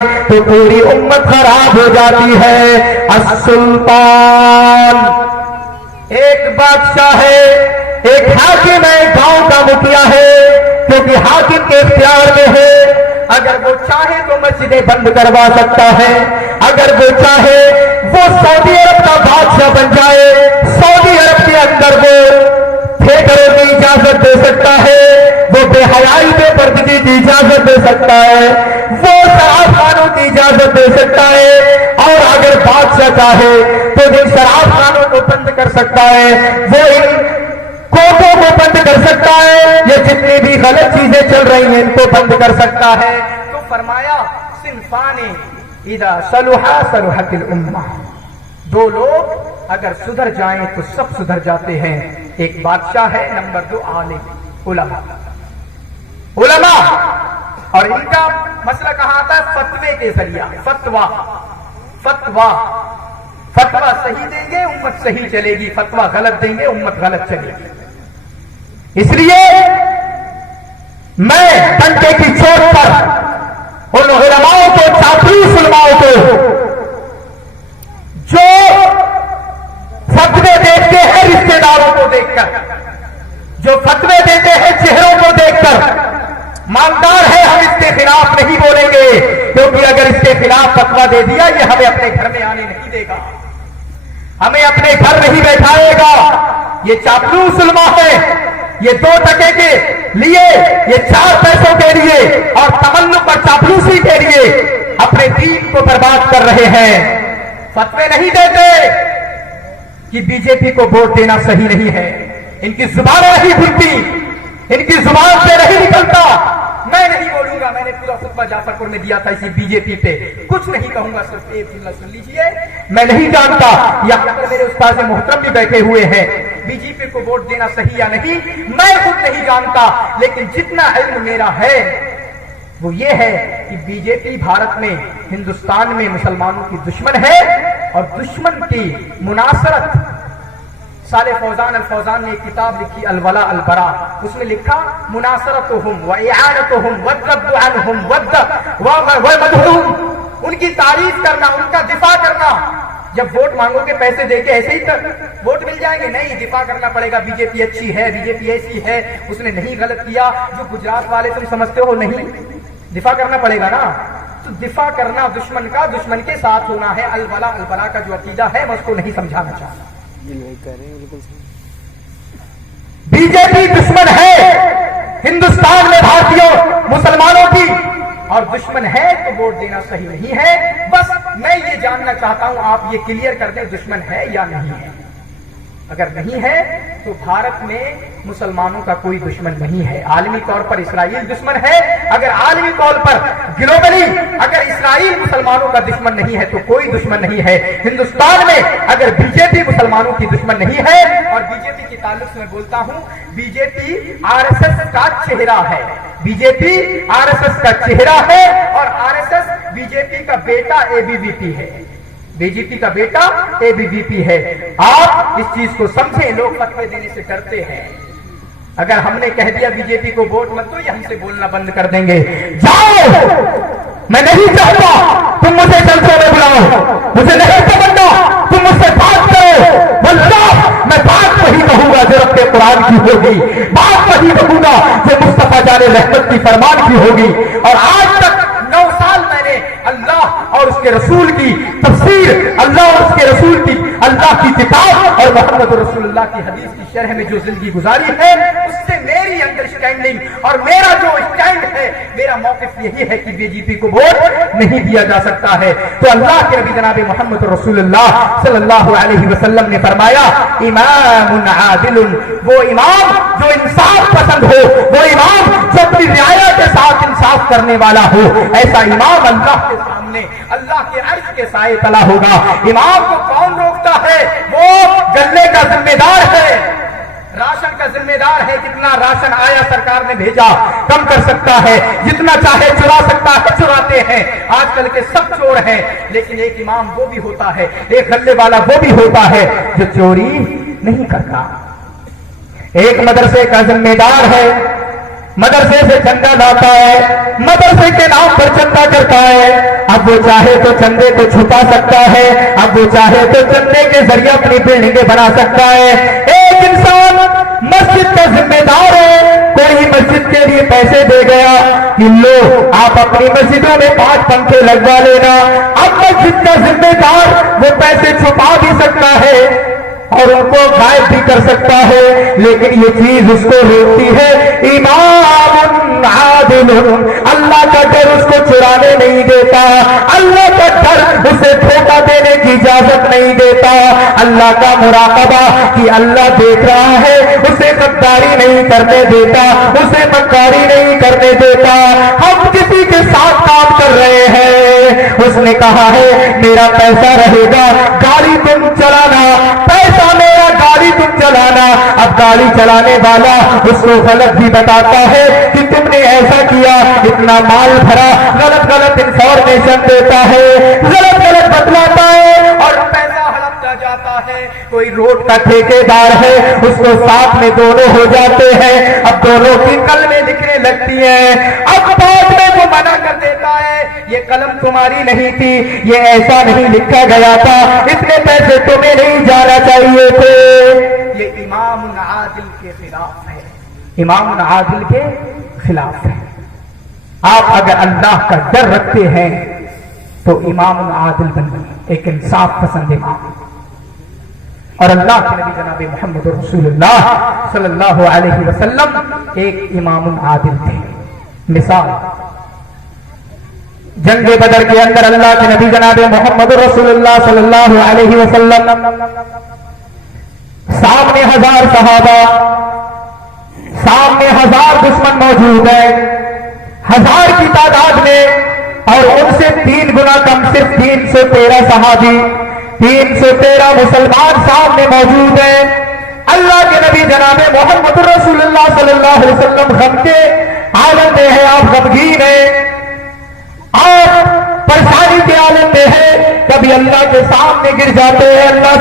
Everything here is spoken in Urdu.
تو پوری امت خراب ہو جاتی ہے۔ السلطان، ایک بادشاہ ہے، ایک حاکم ہے، گاؤں کا مکھیا ہے، کیونکہ حاکم کے اختیار میں ہے، اگر وہ چاہے تو مسجدیں بند کروا سکتا ہے، اگر وہ چاہے وہ سعودی عرب کا بادشاہ بن جائے، سعودی عرب کے اندر وہ تھیٹروں کی اجازت دے سکتا ہے، وہ بے حیائی بے پردگی کی اجازت دے سکتا ہے، وہ شراب خانوں کی اجازت دے سکتا ہے، اور اگر بادشاہ چاہے تو جن شراب خانوں کو بند کر سکتا ہے، وہ ان کوٹوں کو بند کر سکتا ہے، یہ جتنی بھی غلط چیزیں چل رہی ہیں ان کو بند کر سکتا ہے۔ تو فرمایا صنفان اذا صلحا صلحت الامہ، دو لوگ اگر سدھر جائیں تو سب سدھر جاتے ہیں، ایک بادشاہ ہے، نمبر دو عالم علماء۔ اور ان کا مسئلہ کہاں آتا ہے؟ فتوے کے ذریعہ، فتوا صحیح دیں گے امت صحیح چلے گی، فتوا غلط دیں گے امت غلط چلے گی۔ اس لیے میں ڈنڈے کی چوٹ پر ان علماء کو، چاپلوس علماء کو جو فتوے دیتے ہیں رشتے داروں کو دیکھ کر، جو فتوے دیتے ہیں چہروں کو دیکھ کر، مالدار ہے ہم اس کے خلاف نہیں بولیں گے، کیونکہ اگر اس کے خلاف فتوا دے دیا یہ ہمیں اپنے گھر میں آنے نہیں دے گا، ہمیں اپنے گھر نہیں بیٹھائے گا۔ یہ چاپلوس علماء ہے، یہ 2 ٹکے کے لیے، یہ 4 پیسوں کے لیے اور تملق اور چاپلوسی کے لیے اپنے دین کو برباد کر رہے ہیں۔ فتوے نہیں دیتے کہ بی جے پی کو ووٹ دینا صحیح نہیں ہے، ان کی زبان نہیں کھلتی، ان کی زبان سے نہیں نکلتا۔ میں نہیں بولوں گا، میں نے پورا خطبہ جعفر پور میں دیا تھا اسی بی جے پی پہ، کچھ نہیں کہوں گا، صرف ایک جملہ سن لیجئے۔ میں نہیں جانتا، یہاں پر میرے استاد محترم بھی بیٹھے ہوئے ہیں، بی جے پی کو ووٹ دینا صحیح یا نہیں میں خود نہیں جانتا، لیکن جتنا علم میرا ہے وہ یہ ہے کہ بی جے پی بھارت میں، ہندوستان میں مسلمانوں کی دشمن ہے، اور دشمن کی مناصرت، صالح فوزان الفوزان نے ایک کتاب لکھی الولا البرا، اس میں لکھا مناصرتہم واعانتہم والرد عنہم ومدحہم، ان کی تعریف کرنا، ان کا دفاع کرنا۔ جب ووٹ مانگو گے پیسے دے کے ایسے ہی ووٹ مل جائیں گے؟ نہیں، دفاع کرنا پڑے گا، بی جے پی اچھی ہے، بی جے پی ایسی ہے، اس نے نہیں غلط کیا، جو گجرات والے تم سمجھتے ہو نہیں، دفاع کرنا پڑے گا نا۔ تو دفاع کرنا دشمن کا، دشمن کے ساتھ ہونا ہے، الولا البرا کا جو عقیدہ ہے میں اس کو نہیں سمجھانا چاہتا۔ بی جے پی دشمن ہے ہندوستان میں بھارتیوں مسلمانوں کی، اور دشمن ہے تو ووٹ دینا صحیح نہیں ہے۔ بس میں یہ جاننا چاہتا ہوں، آپ یہ کلیئر کر دیں دشمن ہے یا نہیں ہے۔ اگر نہیں ہے تو بھارت میں مسلمانوں کا کوئی دشمن نہیں ہے، عالمی طور پر اسرائیل دشمن ہے، اگر عالمی طور پر گلوبلی اگر اسرائیل مسلمانوں کا دشمن نہیں ہے تو کوئی دشمن نہیں ہے۔ ہندوستان میں اگر بی جے پی مسلمانوں کی دشمن نہیں ہے، اور بی جے پی کے تعلق سے میں بولتا ہوں، B J P R S S کا چہرہ ہے، B J P R S S کا چہرہ ہے، اور R S S B J P کا بیٹا اے بی وی پی ہے، بی جے پی کا بیٹا اے بی وی پی ہے۔ آپ اس چیز کو سمجھیں، لوگ فتوے دینے سے ڈرتے ہیں۔ اگر ہم نے کہہ دیا بی جے پی کو ووٹ مت دو، یہ ہم سے بولنا بند کر دیں گے۔ جاؤ، میں نہیں چاہتا تم مجھے جلسوں میں بلاؤ، مجھے نہیں سمجھنا تم مجھ سے بات کرو، واللہ میں بات وہی کہوں گا جو رب کے قرآن کی ہوگی، بات وہی کہوں گا جو مصطفیٰ جان رحمت کی فرمان کی ہوگی۔ اور آج تک 9 سال میں نے اللہ اور اس کے رسول کی تفسیر، اللہ اور اس کے رسول کی، اللہ کی کتاب اور محمد رسول اللہ کی حدیث کی شرح میں جو زندگی گزاری ہے، اس سے میری انڈرسٹینڈنگ اور میرا جو اسٹینڈ ہے، میرا موقف یہی ہے کہ بی جے پی کو ووٹ نہیں دیا جا سکتا ہے۔ تو اللہ کے نبی جناب محمد رسول اللہ صلی اللہ علیہ وسلم نے فرمایا امام عادل، وہ امام جو انصاف پسند ہو، وہ امام جو اپنی رعایا کے ساتھ انصاف کرنے والا ہو، ایسا امام اللہ کے سامنے اللہ کے عرش کے سائے تلا ہوگا۔ امام کو کون روکتا ہے؟ وہ گلے کا ذمہ دار ہے، راشن کا ذمہ دار ہے، جتنا راشن آیا سرکار نے بھیجا کم کر سکتا ہے، جتنا چاہے چرا سکتا ہے چراتے ہیں، آج کل کے سب چور ہیں، لیکن ایک امام وہ بھی ہوتا ہے، ایک غلے والا وہ بھی ہوتا ہے جو چوری نہیں کرتا، ایک مدرسے کا ذمہ دار ہے، مدرسے سے چندہ لاتا ہے، مدرسے کے نام پر چندہ کرتا ہے، اب وہ چاہے تو چندے کو چھپا سکتا ہے، اب وہ چاہے تو چندے کے ذریعے اپنی بلڈنگیں بنا سکتا ہے۔ ایک انسان مسجد کا ذمہ دار ہے، کوئی مسجد کے لیے پیسے دے گیا کہ لو آپ اپنی مسجدوں میں 5 پنکھے لگوا لینا، اب مسجد کا ذمہ دار وہ پیسے چھپا بھی سکتا ہے اور ان کو غائب بھی کر سکتا ہے، لیکن یہ چیز اس کو روکتی ہے امام عادل، اللہ کا ڈر اس کو چرانے نہیں دیتا، اللہ کا ڈر اسے دھوکہ دینے کی اجازت نہیں دیتا، اللہ کا مراقبہ کہ اللہ دیکھ رہا ہے اسے غداری نہیں کرنے دیتا، اسے مکاری نہیں کرنے دیتا۔ ہم کسی کے ساتھ کام کر رہے ہیں، اس نے کہا ہے میرا پیسہ رہے گا، گاڑی تم چلانا، پیسہ میرا، گاڑی تم چلانا۔ اب گاڑی چلانے والا اس کو غلط بھی بتاتا ہے کہ تم نے ایسا کیا، اتنا مال بھرا، غلط غلط انفارمیشن دیتا ہے، غلط غلط بتلاتا ہے اور پیسہ ہڑپتا جاتا ہے۔ کوئی روڈ کا ٹھیکیدار ہے، اس کو ساتھ میں دونوں ہو جاتے ہیں، اب دونوں کی قلمیں لکھنے لگتی ہیں، اب بعد میں وہ منع کر دیتا ہے یہ قلم تمہاری نہیں تھی، یہ ایسا نہیں لکھا گیا تھا، اتنے پیسے تمہیں نہیں جانا چاہیے تھے۔ یہ امام عادل کے خلاف ہے، امام عادل کے خلاف ہے۔ آپ اگر اللہ کا ڈر رکھتے ہیں تو امام عادل بنیے، ایک انصاف پسند امام۔ اور اللہ کے نبی جناب محمد رسول اللہ صلی اللہ علیہ وسلم ایک امام عادل تھے۔ مثال جنگ بدر کے اندر اللہ کے نبی جناب محمد رسول اللہ صلی اللہ علیہ وسلم سامنے 1000 صحابہ، سامنے 1000 دشمن موجود ہیں، 1000 کی تعداد میں، اور ان سے 3 گنا کم، صرف 313 صحابی، 313 مسلمان سامنے موجود ہیں۔ اللہ کے نبی جناب محمد رسول اللہ صلی اللہ علیہ وسلم غم کے عالم میں ہے، آپ غمگین ہیں، آپ پریشانی کے عالم میں ہے، کبھی اللہ کے سامنے گر جاتے ہیں، اللہ